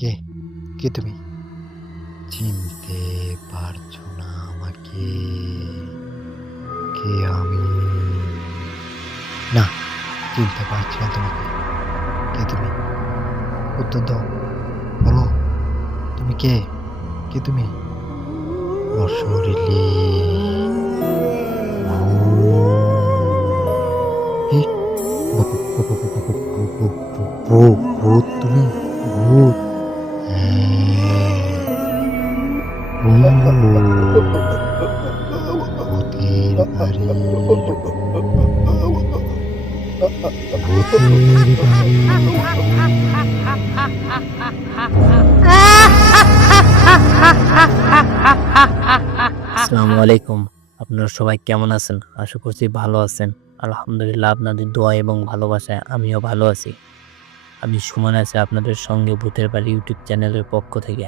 কে কে তুমি চিনতে পারছ না আমাকে কে আমি না চিনতে পারছি না তোমাকে কে তুমি উত্তর দাও বলো তুমি কে কে তুমি অশরীলি ভূত তুমি ভূত আসসালামু আলাইকুম। আপনারা সবাই কেমন আছেন? আশা করছি ভালো আছেন। আলহামদুলিল্লাহ, আপনাদের দোয়া এবং ভালোবাসায় আমিও ভালো আছি। আমি সুমন আছি আপনাদের সঙ্গে ভূতের বাড়ি ইউটিউব চ্যানেলের পক্ষ থেকে।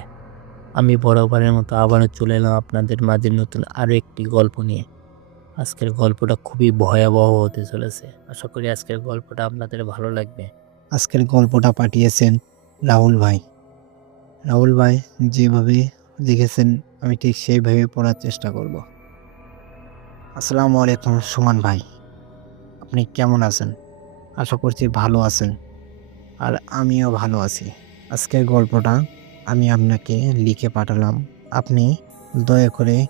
আমি বরাবরের মতো আবারও চলে এলাম আপনাদের মাঝে নতুন আরও একটি গল্প নিয়ে। আজকের গল্পটা খুবই ভয়াবহ হতে চলেছে। আশা করি আজকের গল্পটা আপনাদের ভালো লাগবে। আজকের গল্পটা পাঠিয়েছেন রাহুল ভাই। রাহুল ভাই যেভাবে লিখেছেন আমি ঠিক সেইভাবে পড়ার চেষ্টা করব। আসসালামু আলাইকুম সুমান ভাই। আপনি কেমন আছেন? আশা করছি ভালো আছেন। আর আমিও ভালো আছি। আজকের গল্পটা আমি আপনাকে লিখে পাঠালাম। আপনি দয়া করে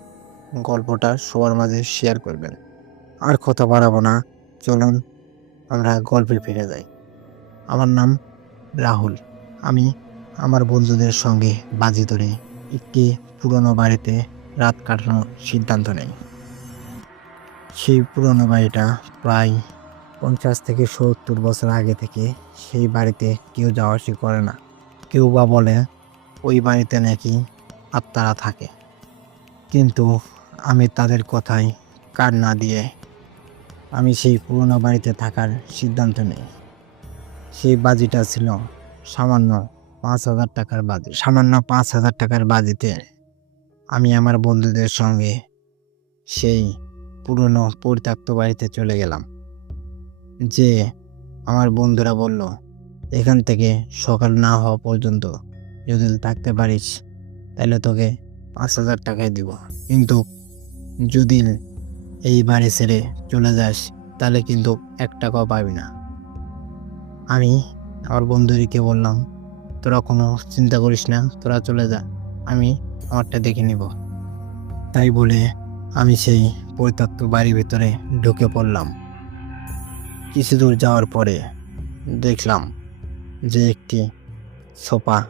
গল্পটা সবার মাঝে শেয়ার করবেন। আর কথা বাড়াবো না। চলুন, আমরা গল্পে ফিরে যাই। আমার নাম রাহুল। আমি আমার বন্ধুদের সঙ্গে বাজি ধরে একটি পুরনো বাড়িতে রাত কাটানোর সিদ্ধান্ত নেই। সেই পুরনো বাড়িটা প্রায় পঞ্চাশ থেকে সত্তর বছর আগে থেকে সেই বাড়িতে কেউ যাওয়া আসি করে না। কেউ বা বলে ওই বাড়িতে নাকি আত্মারা থাকে। কিন্তু আমি তাদের কথায় কার না দিয়ে আমি সেই পুরনো বাড়িতে থাকার সিদ্ধান্ত নিই। সেই বাজিটা ছিল সামান্য পাঁচ হাজার টাকার বাজি। সামান্য পাঁচ হাজার টাকার বাজিতে আমি আমার বন্ধুদের সঙ্গে সেই পুরনো পরিত্যক্ত বাড়িতে চলে গেলাম। যে আমার বন্ধুরা বলল, এখান থেকে সকাল না হওয়া পর্যন্ত যদি থাকতে পারিস, তাহলে তোকে পাঁচ হাজার টাকাই দিব। কিন্তু যদি এই বাড়ি ছেড়ে চলে যাস, তাহলে কিন্তু এক টাকাও পাবি না। আমি আমার বন্ধুদেরকে বললাম, তোরা কোনো চিন্তা করিস না, তোরা চলে যা, আমি আমারটা দেখে নিব। তাই বলে আমি সেই পরিত্যক্ত বাড়ির ভিতরে ঢুকে পড়লাম। কিছু দূর যাওয়ার পরে দেখলাম যে একটি সোফা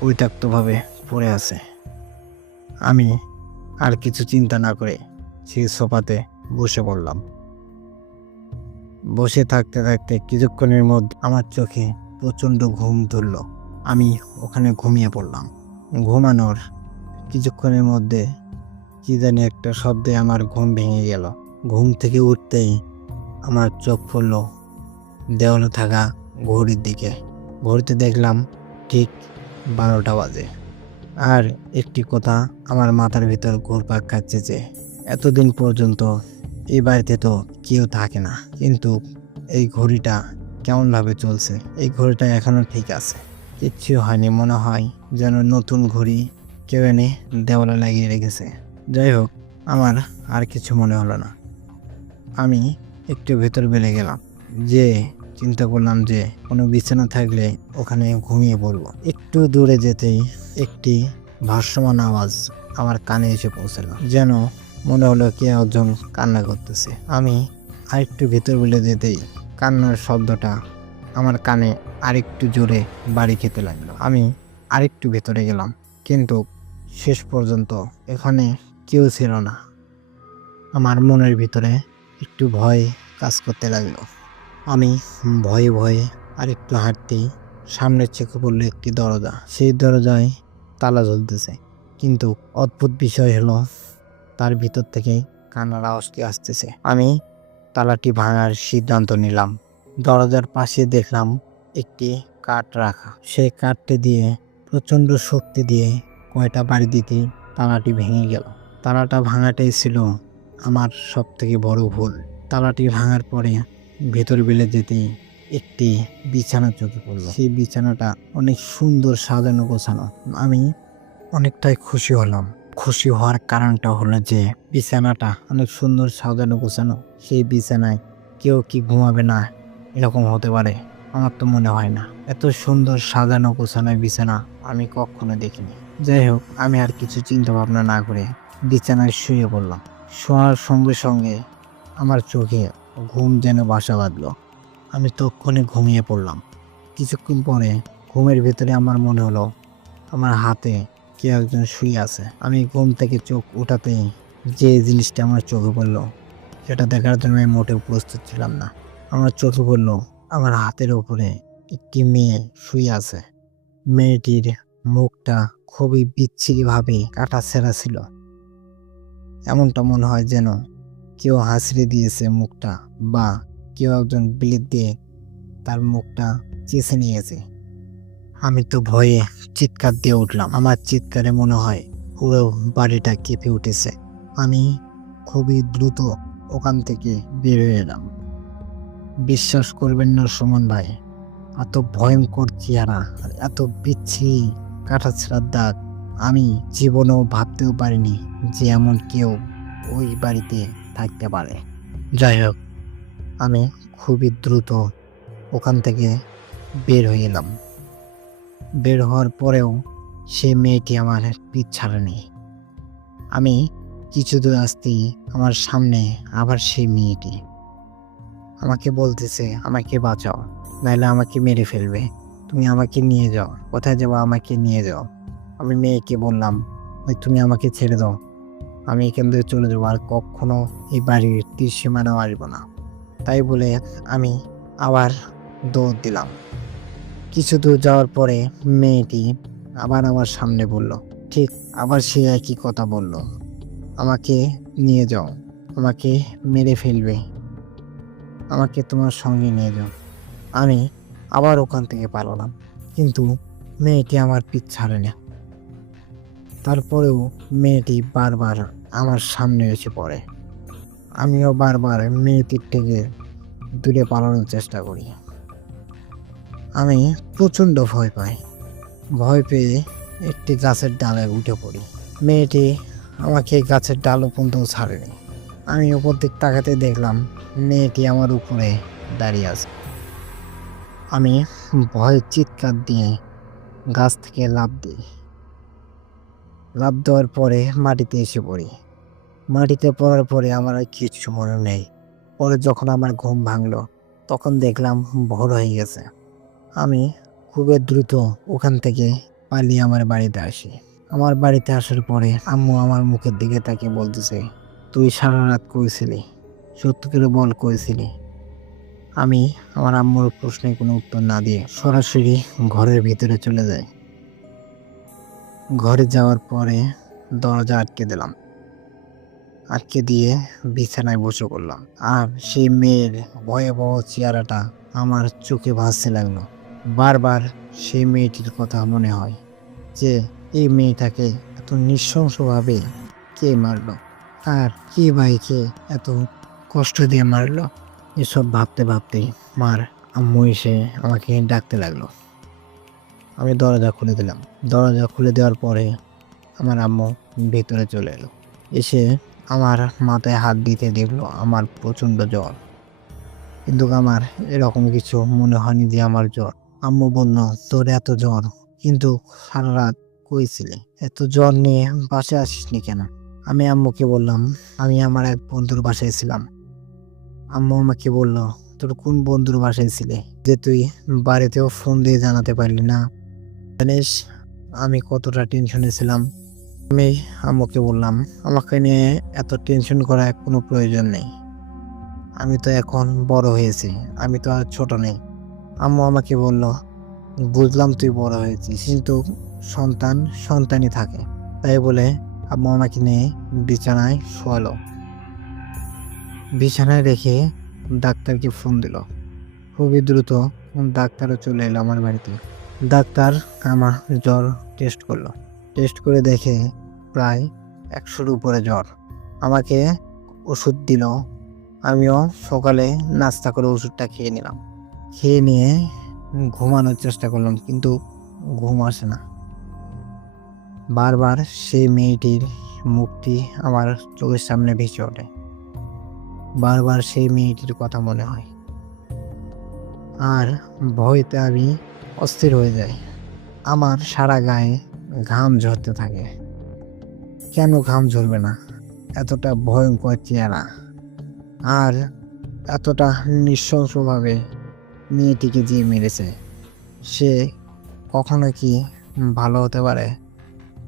পরিত্যক্তভাবে পড়ে আছে। আমি আর কিছু চিন্তা না করে সেই সোফাতে বসে পড়লাম। বসে থাকতে থাকতে কিছুক্ষণের মধ্যে আমার চোখে প্রচণ্ড ঘুম ধরল। আমি ওখানে ঘুমিয়ে পড়লাম। ঘুমানোর কিছুক্ষণের মধ্যে কী জানি একটা শব্দে আমার ঘুম ভেঙে গেল। ঘুম থেকে উঠতেই আমার চোখ পড়ল দেওয়ালে থাকা ঘড়ির দিকে। ঘড়িতে দেখলাম ঠিক বারোটা বাজে। আর একটি কথা আমার মাথার ভিতর ঘুরপাক খাচ্ছে যে, এতদিন পর্যন্ত এই বাড়িতে তো কেউ থাকে না। কিন্তু এই ঘড়িটা কেমনভাবে চলছে? এই ঘড়িটা এখনও ঠিক আছে। কিচ্ছু হয়নি, মনে হয় যেন নতুন ঘড়ি কেউ এনে দেওয়ালে লাগিয়ে রেখেছে। যাই হোক, আমার আর কিছু মনে হলো না। আমি একটু ভেতর বেড়ে গেলাম। যে চিন্তা করলাম যে কোনো বিছানা থাকলে ওখানে ঘুমিয়ে পড়ব। একটু দূরে যেতেই একটি ভাষ্যমান আওয়াজ আমার কানে এসে পৌঁছালো। যেন মনে হলো কে একজন কান্না করতেছে। আমি আরেকটু ভেতর বেলে যেতেই কান্নার শব্দটা আমার কানে আরেকটু জোরে বাড়ি খেতে লাগল। আমি আরেকটু ভেতরে গেলাম, কিন্তু শেষ পর্যন্ত এখানে কেউ ছিল না। আমার মনের ভিতরে একটু ভয় কাজ করতে লাগল। আমি ভয়ে ভয়ে আরেকটু হাঁটতেই সামনের চোখে পড়ল একটি দরজা। সেই দরজায় তালা ঝুলতেছে কিন্তু অদ্ভুত বিষয় হলো, তার ভিতর থেকে কান্নার আওয়াজটি আসতেছে? আমি তালাটি ভাঙার সিদ্ধান্ত নিলাম। দরজার পাশে দেখলাম একটি কাঠ রাখা। সেই কাঠটি দিয়ে প্রচণ্ড শক্তি দিয়ে কয়টা বাড়ি দিতে তালাটি ভেঙে গেল। তালাটা ভাঙাটাই ছিল আমার সব থেকে বড় ভুল। তালাটি ভাঙার পরে ভেতর বেলে যেতেই একটি বিছানা চোখে পড়ল। সেই বিছানাটা অনেক সুন্দর সাজানো গোছানো। আমি অনেকটাই খুশি হলাম। খুশি হওয়ার কারণটা হলো যে বিছানাটা অনেক সুন্দর সাজানো গোছানো। সেই বিছানায় কেউ কি ঘুমাবে না এরকম হতে পারে। আমার তো মনে হয় না। এত সুন্দর সাজানো গোছানো বিছানা আমি কখনো দেখিনি। যাই হোক, আমি আর কিছু চিন্তা ভাবনা না করে বিছানায় শুয়ে পড়লাম। শোয়ার সঙ্গে সঙ্গে আমার চোখে ঘুম যেন বাসা বাঁধলো। আমি তক্ষণে ঘুমিয়ে পড়লাম। কিছুক্ষণ পরে ঘুমের ভিতরে আমার মনে হলো, আমার হাতে কে একজন শুয়ে আছে। আমি ঘুম থেকে চোখ উঠাতেই যে জিনিসটা আমার চোখে পড়ল, সেটা দেখার জন্য আমি মোটেও প্রস্তুত ছিলাম না। আমার চোখে পড়ল, আমার হাতের ওপরে একটি মেয়ে শুয়ে আছে। মেয়েটির মুখটা খুবই বিচ্ছিরিভাবে কাটা ছেঁড়া ছিল। এমনটা মনে হয় যেন কেউ হাসড়ে দিয়েছে মুখটা বা কেউ একজন ব্লেড দিয়ে তার মুখটা চেষে নিয়েছে। আমি তো ভয়ে চিৎকার দিয়ে উঠলাম। আমার চিৎকারে মনে হয় পুরো বাড়িটা কেঁপে উঠেছে। আমি খুবই দ্রুত ওখান থেকে বের হয়ে এলাম। বিশ্বাস করবেন না, সুমন ভাই, এত ভয়ঙ্কর চেহারা এত বিচ্ছিরি কাটাছেড়ার দাগ। আমি জীবনেও ভাবতেও পারিনি যে এমন কেউ ওই বাড়িতে থাকতে পারে। যাই হোক, আমি খুবই দ্রুত ওখান থেকে বের হয়ে এলাম। বের হওয়ার পরেও সে মেয়েটি আমার পিঠ ছাড়েনি। আমি কিছু দূর আসতেই আমার সামনে আবার সেই মেয়েটি। আমাকে বলতেছে, আমাকে বাঁচাও নাহলে আমাকে মেরে ফেলবে। তুমি আমাকে নিয়ে যাও, কোথায় যাব আমাকে নিয়ে যাও। আমি মেয়েকে বললাম ওই তুমি আমাকে ছেড়ে দাও। আমি এখান থেকে চলে যাব আর কখনো এই বাড়ির তীর সীমানাও আসব না। তাই বলে আমি আবার দৌড় দিলাম। কিছু দূর যাওয়ার পরে মেয়েটি আবার আমার সামনে বলল, ঠিক আবার সে একই কথা বলল, আমাকে নিয়ে যাও, আমাকে মেরে ফেলবে, আমাকে তোমার সঙ্গে নিয়ে যাও। আমি আবার ওখান থেকে পালালাম, কিন্তু মেয়েটি আমার পিছ ছাড়ে না তারপরেও মেয়েটি বারবার আমার সামনে এসে পড়ে। আমিও বারবার মেয়েটির থেকে দূরে পালানোর চেষ্টা করি। আমি প্রচণ্ড ভয় পাই। ভয় পেয়ে একটি গাছের ডালে উঠে পড়ি। মেয়েটি আমাকে গাছের ডাল পর্যন্ত ছাড়েনি। আমি উপর দিক তাকাতে দেখলাম মেয়েটি আমার উপরে দাঁড়িয়ে আছে। আমি ভয়ে চিৎকার দিয়ে গাছ থেকে লাফ দিই। লাফ দেওয়ার পরে মাটিতে এসে পড়ি। মাটিতে পড়ার পরে আমার আর কিচ্ছু মনে নেই। পরে যখন আমার ঘুম ভাঙলো, তখন দেখলাম ভোর হয়ে গেছে। আমি খুবই দ্রুত ওখান থেকে পালিয়ে আমার বাড়িতে আসি। আমার বাড়িতে আসার পরে আম্মু আমার মুখের দিকে তাকে বলতেছে, তুই সারা রাত করেছিলি সত্যি করে বল করেছিলি আমি আমার আম্মুর প্রশ্নে কোনো উত্তর না দিয়ে সরাসরি ঘরের ভিতরে চলে যাই। ঘরে যাওয়ার পরে দরজা আটকে দিলাম। আটকে দিয়ে বিছানায় বসে করলাম আর সেই মেয়ের ভয়াবহ চেহারাটা আমার চোখে ভাসতে লাগল। বারবার সেই মেয়েটির কথা মনে হয় যে, এই মেয়েটাকে এত নৃশংসভাবে কে মারলো? আর কে ভাইকে এত কষ্ট দিয়ে মারলো? এসব ভাবতে ভাবতে মার আম্মু এসে আমাকে ডাকতে লাগল। আমি দরজা খুলে দিলাম। দরজা খুলে দেওয়ার পরে আমার আম্মু ভেতরে চলে এলো। এসে আমার মাথায় হাত দিতে দেখল আমার প্রচণ্ড জ্বর। কিন্তু আমার এরকম কিছু মনে হয়নি যে আমার জ্বর। আম্মু বলল, তোর এত জ্বর, কিন্তু সারা রাত কইছিলে এত জ্বর নিয়ে বাসায় আসিসনি কেন? আমি আম্মুকে বললাম, আমি আমার এক বন্ধুর বাসায় ছিলাম। আম্মু আমাকে বলল, তোর কোন বন্ধুর বাসায় ছিলে? যে তুই বাড়িতেও ফোন দিয়ে জানাতে পারলি না জানিস, আমি কতটা টেনশনে ছিলাম। আমি আম্মুকে বললাম, আমাকে নিয়ে এত টেনশন করার কোনো প্রয়োজন নেই। আমি তো এখন বড় হয়েছি, আমি তো আর ছোট নেই। আম্মু আমাকে বলল, বুঝলাম তুই বড় হয়েছিস, কিন্তু সন্তান সন্তানই থাকে। তাই বলে আম্মু আমাকে নিয়ে বিছানায় শোয়ালো। বিছানায় রেখে ডাক্তারকে ফোন দিল। খুবই দ্রুত ডাক্তারও চলে এলো আমার বাড়িতে। ডাক্তার আমার জ্বর টেস্ট করল। টেস্ট করে দেখে প্রায় একশোর উপরে জ্বর। আমাকে ওষুধ দিল। আমিও সকালে নাস্তা করে ওষুধটা খেয়ে নিলাম। খেয়ে নিয়ে ঘুমানোর চেষ্টা করলাম, কিন্তু ঘুম আসে না। বারবার সেই মেয়েটির মুখটি আমার চোখের সামনে ভেসে ওঠে। বারবার সেই মেয়েটির কথা মনে হয়। আর ভয়তে আমি অস্থির হয়ে যায়। আমার সারা গায়ে ঘাম ঝরতে থাকে। কেন ঘাম ঝরবে না? এতটা ভয়ঙ্কর চেহারা। আর এতটা নৃশংসভাবে মেয়েটিকে যে মেরেছে, সে কখনো কি ভালো হতে পারে?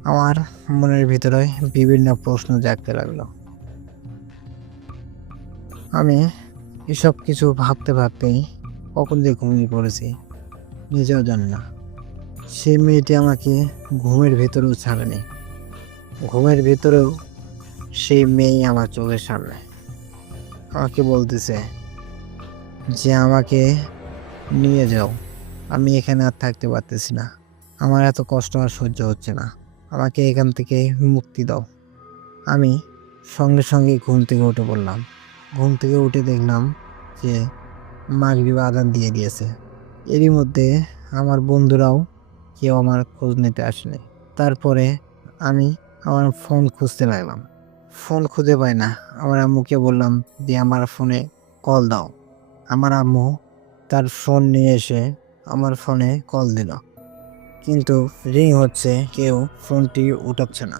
আমার মনের ভিতরে বিভিন্ন প্রশ্ন জাগতে লাগল। আমি এসব কিছু ভাবতে ভাবতেই কখন যে ঘুমিয়ে পড়েছি। নিজেও জানে না। সে মেয়েটি আমাকে ঘুমের ভেতরেও ছাড়েনি। ঘুমের ভেতরেও সেই মেয়ে আমার চোখের সামনে। আমাকে বলতেছে যে, আমাকে নিয়ে যাও। আমি এখানে আর থাকতে পারতেছি না। আমার এত কষ্ট আর সহ্য হচ্ছে না। আমাকে এখান থেকে মুক্তি দাও। আমি সঙ্গে সঙ্গে ঘুম থেকে উঠে পড়লাম। ঘুম থেকে উঠে দেখলাম যে, মাগরিব আদান দিয়ে দিয়েছে। এরই মধ্যে আমার বন্ধুরাও কেউ আমার খোঁজ নিতে আসেনি। তারপরে আমি আমার ফোন খুঁজতে লাগলাম। ফোন খুঁজে পাই না। আমার আম্মুকে বললাম যে, আমার ফোনে কল দাও। আমার আম্মু তার ফোন নিয়ে এসে আমার ফোনে কল দিল। কিন্তু রিং হচ্ছে কেউ ফোনটি উঠাচ্ছে না।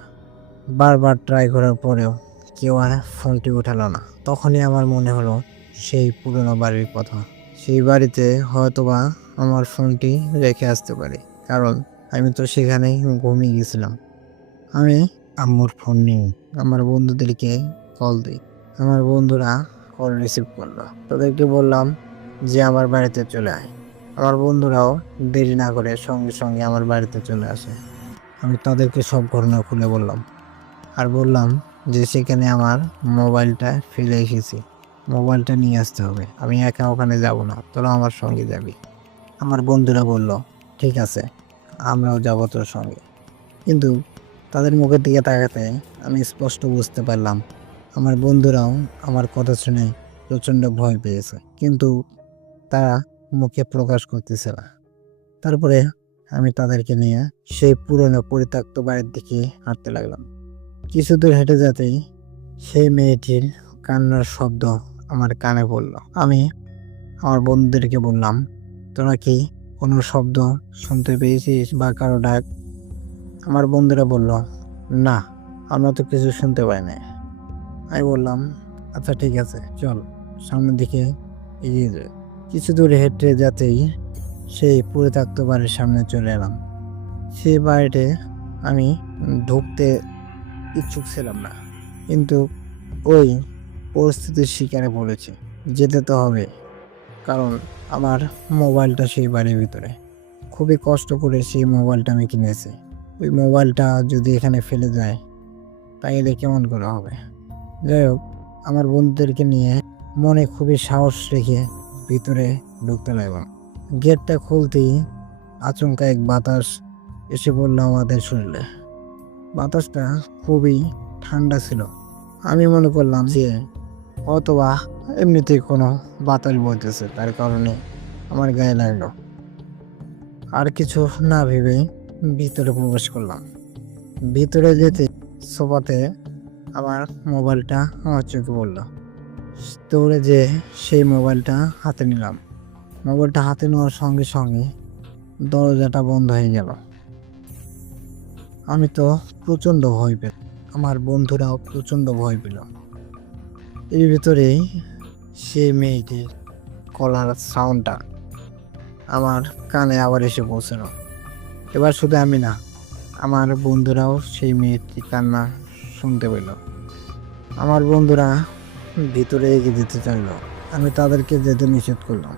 বারবার ট্রাই করার পরেও কেউ আর ফোনটি উঠালো না। তখনই আমার মনে হলো সেই পুরনো বাড়ির কথা। সেই বাড়িতে হয়তোবা আমার ফোনটি রেখে আসতে পারি, কারণ আমি তো সেখানে ঘুমিয়ে গেছিলাম। আমি আম্মুর ফোন নিই আমার বন্ধুদেরকে কল দিই। আমার বন্ধুরা কল রিসিভ করল। তাদেরকে বললাম যে আমার বাড়িতে চলে আয়। আমার বন্ধুরাও দেরি না করে সঙ্গে সঙ্গে আমার বাড়িতে চলে আসে। আমি তাদেরকে সব ঘটনা খুলে বললাম। আর বললাম যে সেখানে আমার মোবাইলটা ফেলে এসেছি মোবাইলটা নিয়ে আসতে হবে। আমি একা ওখানে যাব না, তোরা আমার সঙ্গে যাবি। আমার বন্ধুরা বলল, ঠিক আছে, আমরাও যাব তোর সঙ্গে। কিন্তু তাদের মুখের দিকে তাকাতে আমি স্পষ্ট বুঝতে পারলাম, আমার বন্ধুরাও আমার কথা শুনে প্রচণ্ড ভয় পেয়েছে। কিন্তু তারা মুখে প্রকাশ করতেছে না। তারপরে আমি তাদেরকে নিয়ে সেই পুরনো পরিত্যক্ত বাড়ির দিকে হাঁটতে লাগলাম। কিছু দূর হেঁটে যেতেই সেই মেয়েটির কান্নার শব্দ আমার কানে পড়ল আমি আমার বন্ধুদেরকে বললাম, তোরা কি কোনো শব্দ শুনতে পেয়েছিস বা কারও ডাক? আমার বন্ধুরা বলল, না, আমরা তো কিছু শুনতে পাই না আমি বললাম আচ্ছা ঠিক আছে, চল, সামনের দিকে এগিয়ে যাই। কিছু দূর হেঁটে যেতেই সেই পড়ে থাকতো বাড়ির সামনে চলে এলাম। সেই বাড়িতে আমি ঢুকতে ইচ্ছুক ছিলাম না, কিন্তু ওই পরিস্থিতির শিকারে পড়েছি। যেতে তো হবে, কারণ আমার মোবাইলটা সেই বাড়ির ভিতরে। খুবই কষ্ট করে সেই মোবাইলটা আমি কিনেছি। ওই মোবাইলটা যদি এখানে ফেলে যায় তাইলে কেমন করে হবে? যাই হোক, আমার বন্ধুদেরকে নিয়ে মনে খুবই সাহস রেখে ভিতরে ঢুকতে লাগলাম। গেটটা খুলতেই আচমকা এক বাতাস এসে পড়ল আমাদের শরীরে। বাতাসটা খুবই ঠান্ডা ছিল। আমি মনে করলাম যে অথবা এমনিতেই কোনো বাতাস বইতেছে, তার কারণে আমার গায়ে লাগল। আর কিছু না ভেবে ভিতরে প্রবেশ করলাম। ভিতরে যেতে সোফাতে আমার মোবাইলটা আমার চোখে পড়ল। দৌড়ে যে সেই মোবাইলটা হাতে নিলাম। মোবাইলটা হাতে নেওয়ার সঙ্গে সঙ্গে দরজাটা বন্ধ হয়ে গেল। আমি তো প্রচণ্ড ভয় পেল আমার বন্ধুরাও প্রচণ্ড ভয় পেল। এর ভিতরেই সেই মেয়েটির কলার সাউন্ডটা আমার কানে আবার এসে পৌঁছানো এবার শুধু আমি না, আমার বন্ধুরাও সেই মেয়েটির কান্না শুনতে পেল। আমার বন্ধুরা ভিতরে এগিয়ে যেতে চাইল। আমি তাদেরকে যেতে নিষেধ করলাম।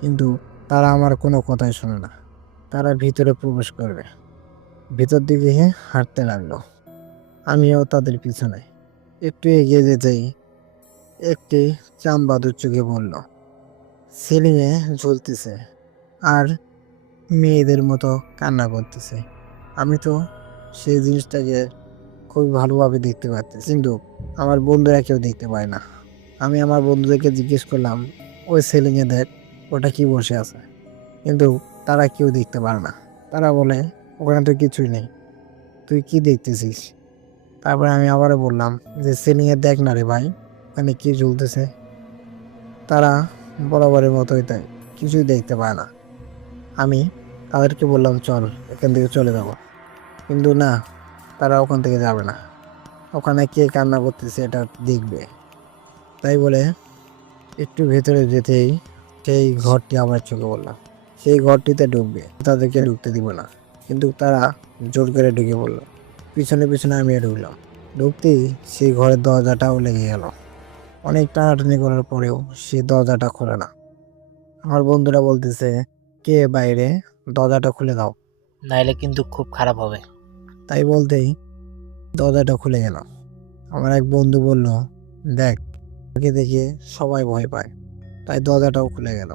কিন্তু তারা আমার কোনো কথাই শোনে না। তারা ভিতরে প্রবেশ করবে। ভিতর দিকে হাঁটতে লাগল। আমিও তাদের পিছনে একটু এগিয়ে যেতেই একটি চামবাদুর চোখে পড়ল। সিলিংয়ে ঝুলতেছে আর মেয়েদের মতো কান্না করতেছে। আমি তো সেই জিনিসটাকে খুবই ভালোভাবে দেখতে পাচ্ছি কিন্তু আমার বন্ধুরা কেউ দেখতে পায় না। আমি আমার বন্ধুদেরকে জিজ্ঞেস করলাম, ওই সিলিংয়ে দেখ, ওটা কি বসে আছে? কিন্তু তারা কেউ দেখতে পারে না। তারা বলে, ওখানে তো কিছুই নেই। তুই কি দেখতেছিস? তারপরে আমি আবারও বললাম যে সিলিংয়ে দেখ না রে ভাই মানে কি ঝুলতেছে তারা বরাবরের মতোই তাই, কিছুই দেখতে পায় না। আমি তাদেরকে বললাম, চল, এখান থেকে চলে যাব। কিন্তু না, তারা ওখান থেকে যাবে না। ওখানে কে কান্না করতেছে এটা দেখবে। তাই বলে একটু ভেতরে যেতেই সেই ঘরটি আমার চোখে বললাম সেই ঘরটিতে ঢুকবে, তাদেরকে ঢুকতে দিব না। কিন্তু তারা জোর করে ঢুকে পড়ল। পিছনে পিছনে আমিও ঢুকলাম ঢুকতেই সেই ঘরের দরজাটাও লেগে গেল। অনেক টানাটানি করার পরেও সে দরজাটা খোলে না। আমার বন্ধুরা বলতেছে কে বাইরে? দরজাটা খুলে দাও। নাইলে কিন্তু খুব খারাপ হবে। তাই বলতেই দরজাটা খুলে গেল। আমার এক বন্ধু বলল দেখ ওকে দেখে সবাই ভয় পায়। তাই দরজাটাও খুলে গেল।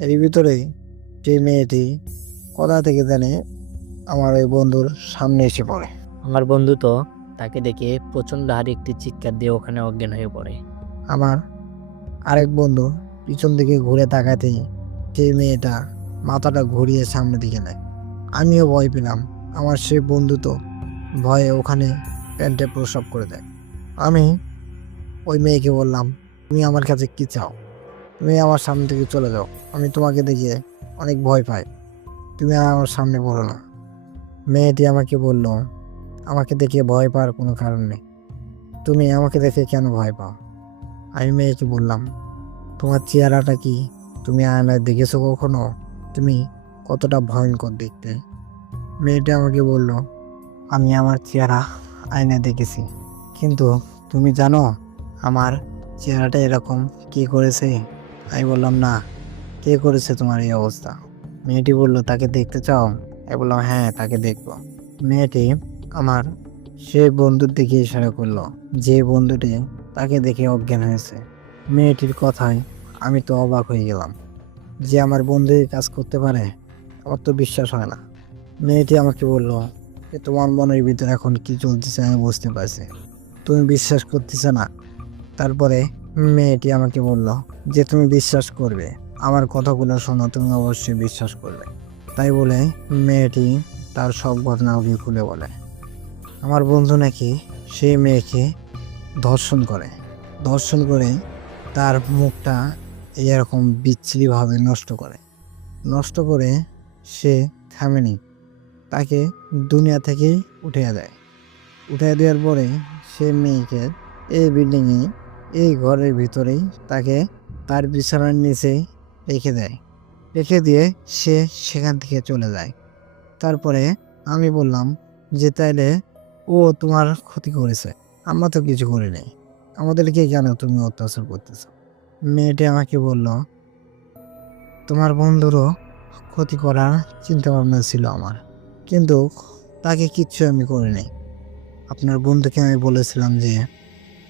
এর ভিতরেই যে মেয়েটি কোথা থেকে জানে আমার ওই বন্ধুর সামনে এসে পড়ে। আমার বন্ধু তো তাকে দেখে প্রচণ্ড হারে একটি চিৎকার দিয়ে ওখানে অজ্ঞান হয়ে পড়ে। আমার আরেক বন্ধু পিছন দিকে ঘুরে তাকাতেই সেই মেয়েটা মাথাটা ঘুরিয়ে সামনে দিকে নেয়। আমিও ভয় পেলাম। আমার সেই বন্ধু তো ভয়ে ওখানে প্যান্টে প্রসব করে দেয়। আমি ওই মেয়েকে বললাম, তুমি আমার কাছে কি চাও? তুমি আমার সামনে থেকে চলে যাও। আমি তোমাকে দেখে অনেক ভয় পাই। তুমি আমার সামনে পড়ো না। মেয়েটি আমাকে বলল আমাকে দেখে ভয় পাওয়ার কোনো কারণ নেই। তুমি আমাকে দেখে কেন ভয় পাও? আমি মেয়েকে বললাম, তোমার চেহারাটা কি? তুমি আয়নায় দেখেছ কখনো? তুমি কতটা ভয়ঙ্কর দেখতে? মেয়েটা আমাকে বলল, আমি আমার চেহারা আয়নায় দেখেছি। কিন্তু তুমি জানো আমার চেহারাটা এরকম কি করেছে? আমি বললাম, না, কে করেছে তোমার এই অবস্থা? মেয়েটি বলল, তাকে দেখতে চাও? আমি বললাম হ্যাঁ তাকে দেখব। মেয়েটি আমার সে বন্ধুর দিকে ইশারা করল, যে বন্ধুটি তাকে দেখে অজ্ঞান হয়েছে। মেয়েটির কথায় আমি তো অবাক হয়ে গেলাম। যে আমার বন্ধু কাজ করতে পারে, আমার তো বিশ্বাস হয় না। মেয়েটি আমাকে বলল যে তোমার মনের ভিতরে এখন কি চলতেছে আমি বুঝতে পারছি। তুমি বিশ্বাস করতেছে না? তারপরে মেয়েটি আমাকে বলল, যে তুমি বিশ্বাস করবে, আমার কথাগুলো শোনো, তুমি অবশ্যই বিশ্বাস করবে। তাই বলে মেয়েটি তার সব ঘটনা খুলে বলে। আমার বন্ধু নাকি সেই মেয়েকে ধর্ষণ করে। ধর্ষণ করে তার মুখটা এরকম বিচ্ছিরিভাবে নষ্ট করে। নষ্ট করে সে থামেনি। তাকে দুনিয়া থেকেই উঠে দেয়। উঠে দেওয়ার পরে সে মেয়েকে এই বিল্ডিংয়ে, এই ঘরের ভিতরেই তাকে তার বিছানার নিচে রেখে দেয়। রেখে দিয়ে সে সেখান থেকে চলে যায়। তারপরে আমি বললাম যে, তাইলে ও তোমার ক্ষতি করেছে। আমরা তো কিছু করি নাই। আমাদেরকে কেন তুমি অত্যাচার করতেছো? মেয়েটি আমাকে বলল, তোমার বন্ধুরও ক্ষতি করার চিন্তা ভাবনা ছিল আমার। কিন্তু তাকে কিচ্ছু আমি করিনি আপনার বন্ধুকে আমি বলেছিলাম যে,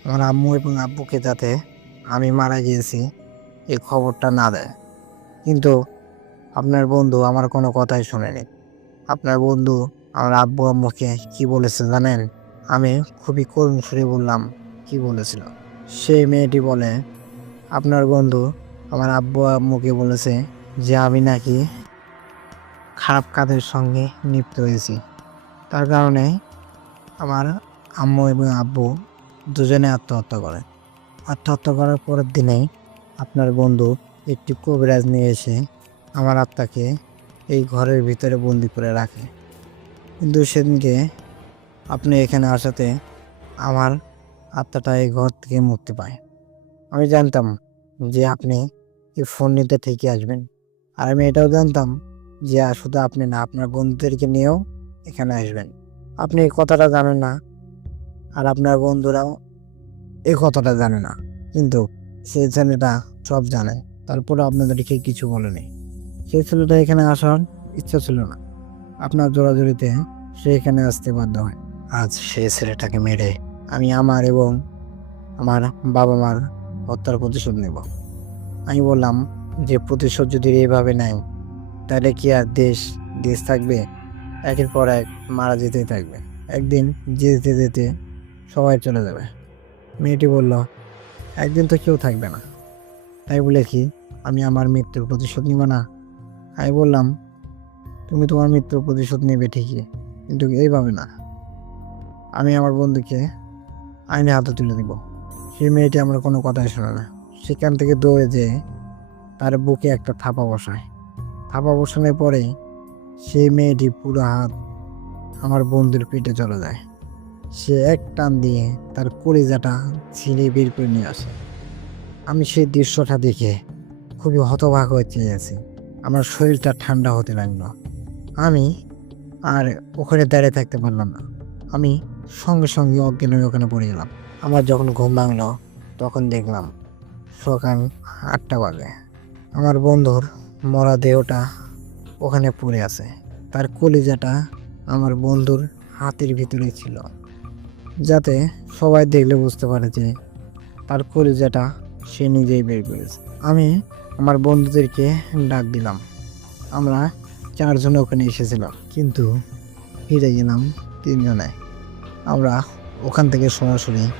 আমার আম্মু এবং আব্বুকে যাতে আমি মারা গিয়েছি এই খবরটা না দেয়। কিন্তু আপনার বন্ধু আমার কোনো কথাই শোনেনি। আপনার বন্ধু আমার আব্বু আম্মুকে কি বলেছে জানেন? আমি খুবই করুণ সুরে বললাম, কি বলেছিল? সেই মেয়েটি বলে, আপনার বন্ধু আমার আব্বু আম্মুকে বলেছে যে আমি নাকি খারাপ কাজের সঙ্গে লিপ্ত হয়েছি। তার কারণে আমার আম্মু এবং আব্বু দুজনে আত্মহত্যা করে। আত্মহত্যা করার পরের দিনে আপনার বন্ধু একটি কবিরাজ নিয়ে এসে আমার আত্মাকে এই ঘরের ভিতরে বন্দি করে রাখে। কিন্তু সেদিনকে আপনি এখানে আসাতে আমার আত্মাটা এই ঘর থেকে মুক্তি পায়। আমি জানতাম যে আপনি এই ফোন নিতে ঠিকই আসবেন। আর আমি এটাও জানতাম যে শুধু আপনি না, আপনার বন্ধুদেরকে নিয়েও এখানে আসবেন। আপনি এই কথাটা জানেন না, আর আপনার বন্ধুরাও এই কথাটা জানে না। কিন্তু সেই ছেলেটা সব জানে তারপরে আপনাদেরকে কিছু বলেনি। সেই ছেলেটা এখানে আসার ইচ্ছা ছিল না। আপনার জোরাজোরিতে সে এখানে আসতে বাধ্য হয়। আজ সে ছেলেটাকে মেরে আমি আমার এবং আমার বাবা মার হত্যার প্রতিশোধ নেব। আমি বললাম যে প্রতিশোধ যদি এইভাবে নেয়, তাহলে কি আর দেশ দেশ থাকবে? একের পর এক মারা যেতেই থাকবে। একদিন যেতে যেতে সবাই চলে যাবে। মেয়েটি বলল, একদিন তো কেউ থাকবে না। তাই বলে কি, আমি আমার মৃত্যুর প্রতিশোধ নিব না? আমি বললাম তুমি তোমার মিত্র প্রতিশোধ নেবে ঠিকই, কিন্তু এইভাবে না। আমি আমার বন্ধুকে আইনে হাতে তুলে দিব সেই মেয়েটি আমার কোনো কথাই শোনে না। সেখান থেকে দৌড়ে যেয়ে তার বুকে একটা থাপা বসায়। থাপা বসানোর পরে সেই মেয়েটি পুরো হাত আমার বন্ধুর পেটে চলে যায়। সে এক টান দিয়ে তার কলিজাটা ছিঁড়ে বের করে নিয়ে আসে। আমি সেই দৃশ্যটা দেখে খুবই হতবাক হয়ে চেয়ে আছি। আমার শরীরটা ঠান্ডা হতে লাগল। আমি আর ওখানে দাঁড়িয়ে থাকতে পারলাম না। আমি সঙ্গে সঙ্গে অজ্ঞান হয়ে ওখানে পড়ে গেলাম। আমার যখন ঘুম ভাঙলো, তখন দেখলাম সকাল আটটা বাজে। আমার বন্ধুর মরা দেহটা ওখানে পড়ে আছে। তার কলিজাটা আমার বন্ধুর হাতের ভিতরে ছিল। যাতে সবাই দেখলে বুঝতে পারে যে তার কলিজাটা সে নিজেই বের করেছে। আমি আমার বন্ধুদেরকে ডাক দিলাম। আমরা চারজন ওখানে এসেছিলাম। কিন্তু ফিরে গেলাম তিনজনে। আমরা ওখান থেকে সরাসরি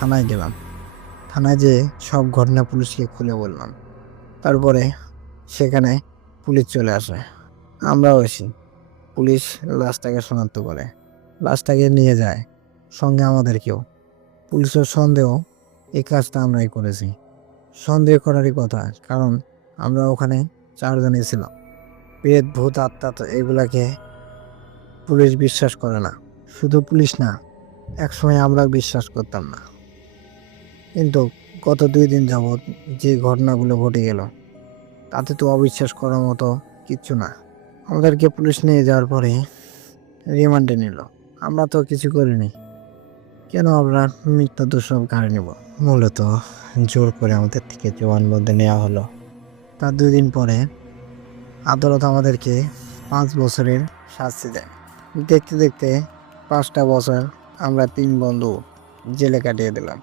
থানায় গেলাম। থানায় যেয়ে সব ঘটনা পুলিশকে খুলে বললাম। তারপরে সেখানে পুলিশ চলে আসে। আমরাও এসি পুলিশ লাশটাকে শনাক্ত করে। লাশটাকে নিয়ে যায় সঙ্গে আমাদেরকেও। পুলিশের সন্দেহ এই কাজটা আমরাই করেছি। সন্দেহ করারই কথা, কারণ আমরা ওখানে চারজনই ছিলাম। পেট ভূত আত্মা তো এগুলাকে পুলিশ বিশ্বাস করে না। শুধু পুলিশ না, একসময় আমরা বিশ্বাস করতাম না। কিন্তু গত দুই দিন যাবৎ যে ঘটনাগুলো ঘটে গেল, তাতে তো অবিশ্বাস করার মতো কিচ্ছু না। আমাদেরকে পুলিশ নিয়ে যাওয়ার পরে রিমান্ডে নিল। আমরা তো কিছু করিনি। কেন আমরা মিথ্যা দোষব কারে নেব? মূলত জোর করে আমাদের থেকে জবানবন্দি নেওয়া হলো। তার দুই দিন পরে আদালত আমাদেরকে পাঁচ বছরের শাস্তি দেয়। দেখতে দেখতে পাঁচটা বছর আমরা তিন বন্ধু জেলে কাটিয়ে দিলাম।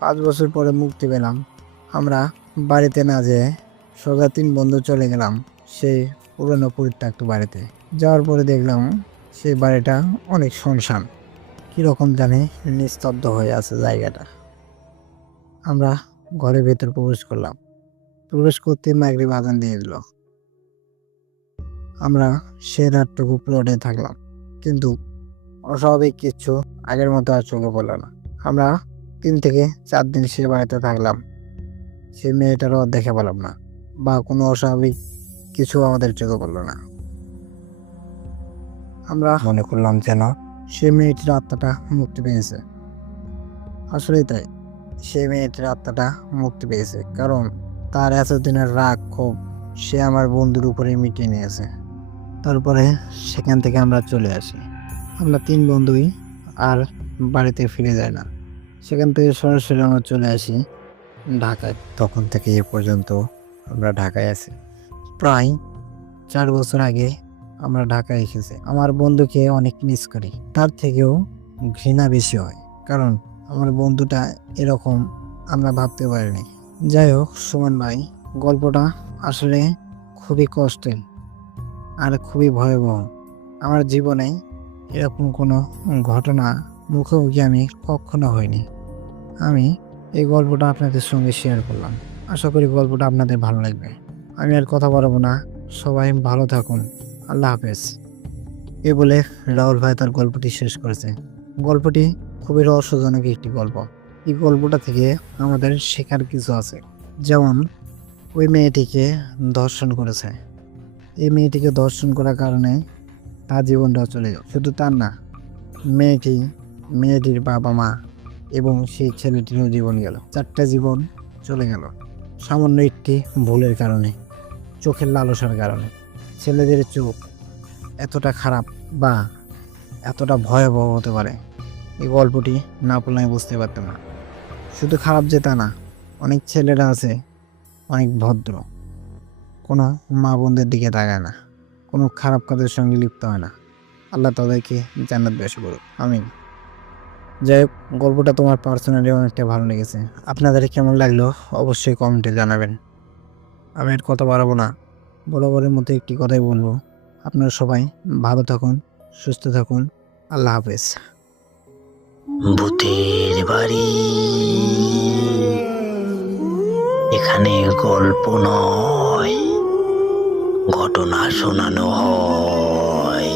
পাঁচ বছর পরে মুক্তি পেলাম। আমরা বাড়িতে না যেয়ে সোজা তিন বন্ধু চলে গেলাম সেই পুরনো পরিত্যক্ত বাড়িতে। যাওয়ার পরে দেখলাম সেই বাড়িটা অনেক শুনশান কীরকম জানি নিস্তব্ধ হয়ে আছে জায়গাটা। আমরা ঘরের ভেতর প্রবেশ করলাম। প্রবেশ করতে মাগরিব আজান দিয়ে দিল। আমরা সে রাতটুকু প্লটে থাকলাম। কিন্তু অস্বাভাবিক কিছু আগের মতো আর চোখে পড়ল না। আমরা তিন থেকে চার দিন সে বাড়িতে থাকলাম। সে মেয়েটারও দেখে পেলাম না বা কোনো অস্বাভাবিক কিছু আমাদের চোখে পড়ল না। আমরা মনে করলাম যেন সে মেয়েটির আত্মাটা মুক্তি পেয়েছে। আসলেই তাই। সে মেয়েটির আত্মাটা মুক্তি পেয়েছে। কারণ তার এতদিনের রাগ ক্ষোভ সে আমার বন্ধুর উপরে মিটিয়ে নিয়েছে। তারপরে সেখান থেকে আমরা চলে আসি। আমরা তিন বন্ধুই আর বাড়িতে ফিরে যাই না। সেখান থেকে সরাসরি আমরা চলে আসি ঢাকায়। তখন থেকে এ পর্যন্ত আমরা ঢাকায় আছি। প্রায় চার বছর আগে আমরা ঢাকায় এসেছি। আমার বন্ধুকে অনেক মিস করি। তার থেকেও ঘৃণা বেশি হয়। কারণ আমার বন্ধুটা এরকম আমরা ভাবতে পারিনি। যাই হোক, সুমন ভাই, গল্পটা আসলে খুবই কষ্টের। আর খুবই ভয়াবহ। আমার জীবনে এরকম কোনো ঘটনা মুখোমুখি আমি কখনো হয়নি আমি এই গল্পটা আপনাদের সঙ্গে শেয়ার করলাম। আশা করি গল্পটা আপনাদের ভালো লাগবে। আমি আর কথা বলব না। সবাই ভালো থাকুন। আল্লাহ হাফেজ। এ বলে রাহুল ভাই তার গল্পটি শেষ করেছে। গল্পটি খুবই রহস্যজনক একটি গল্প। এই গল্পটা থেকে আমাদের শেখার কিছু আছে। যেমন, ওই মেয়েটিকে ধর্ষণ করেছে। এই মেয়েটিকে ধর্ষণ করার কারণে তার জীবনটাও চলে গেল। শুধু তার না, মেয়েটি, মেয়েটির বাবা মা এবং সেই ছেলেটিরও জীবন গেল। চারটা জীবন চলে গেল সামান্য একটি ভুলের কারণে, চোখের লালসার কারণে। ছেলেদের চোখ এতটা খারাপ বা এতটা ভয়াবহ হতে পারে, এই গল্পটি না পড়লে আমি বুঝতে পারতাম না। শুধু খারাপ যে তা না, অনেক ছেলেরা আছে, অনেক ভদ্র। কোনো মা বোনদের দিকে তাকায় না। কোনো খারাপ কাজের সঙ্গে লিপ্ত হয় না। আল্লাহ তাদেরকে জান্নাত বেশি করুক। আমিন। যাই হোক, গল্পটা তোমার পার্সোনালি অনেকটা ভালো লেগেছে। আপনাদের কেমন লাগল অবশ্যই কমেন্টে জানাবেন। আমি আর কথা বাড়াবো না। বরাবরের মতো একটি কথাই বলব। আপনারা সবাই ভালো থাকুন, সুস্থ থাকুন। আল্লাহ হাফেজ। ভূতের বাড়ি। এখানে গল্প নয়। ঘটনা শোনানো হয়।